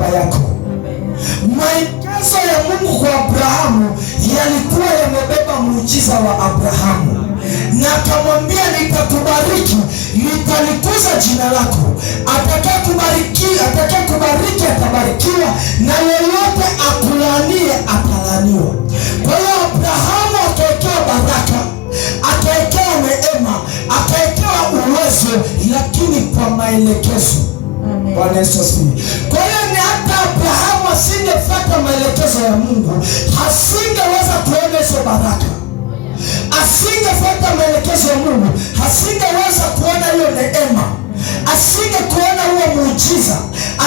baba yako. Maelekezo ya Mungu kwa Abrahamu yalikuwa yamebeba muujiza wa Abrahamu, na akamwambia nitakubariki, nitalikuza jina lako. Atakayekubariki atabarikiwa, na yeyote akulaanie atalaaniwa. Kwa hiyo Abrahamu akawekewa baraka, akawekewa neema, akawekewa uwezo, lakini kwa maelekezo. Bwana Yesu asifiwe. Kwa hiyo ni hata Abrahamu asingefuata maelekezo ya Mungu, hasingeweza kuona hizo baraka. Asingefuata maelekezo ya Mungu, hasingeweza kuona hiyo neema, asingekuona huo muujiza,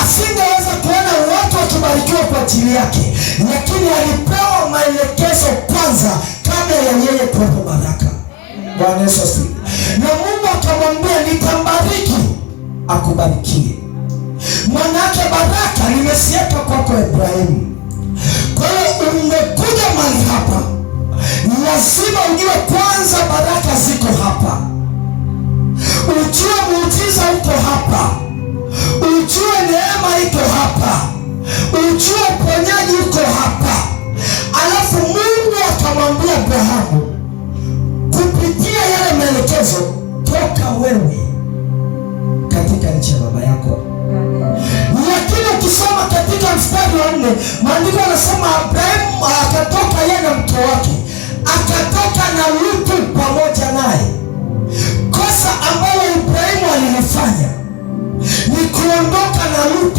asingeweza kuona watu wakibarikiwa kwa ajili yake. Lakini alipewa maelekezo kwanza kabla ya yeye kuwepo baraka. Bwana Yesu asifiwe. Na Mungu akamwambia nitambariki akubarikie. Manake baraka nimesieka kwako Ibrahimu. Kwa hiyo umekuja mahali hapa, lazima ujue kwanza baraka ziko hapa, ujue muujiza uko hapa, ujue neema iko hapa, ujue uponyaji uko hapa. Alafu Mungu akamwambia Abrahamu kupitia yale maelekezo, toka wewe katika nchi ya baba yako. Lakini ukisoma katika mstari wa 4, maandiko yanasema Abrahamu akatoka yeye na mke wake, akatoka na Lutu pamoja naye. Kosa ambalo Ibrahimu alilifanya ni kuondoka na Lutu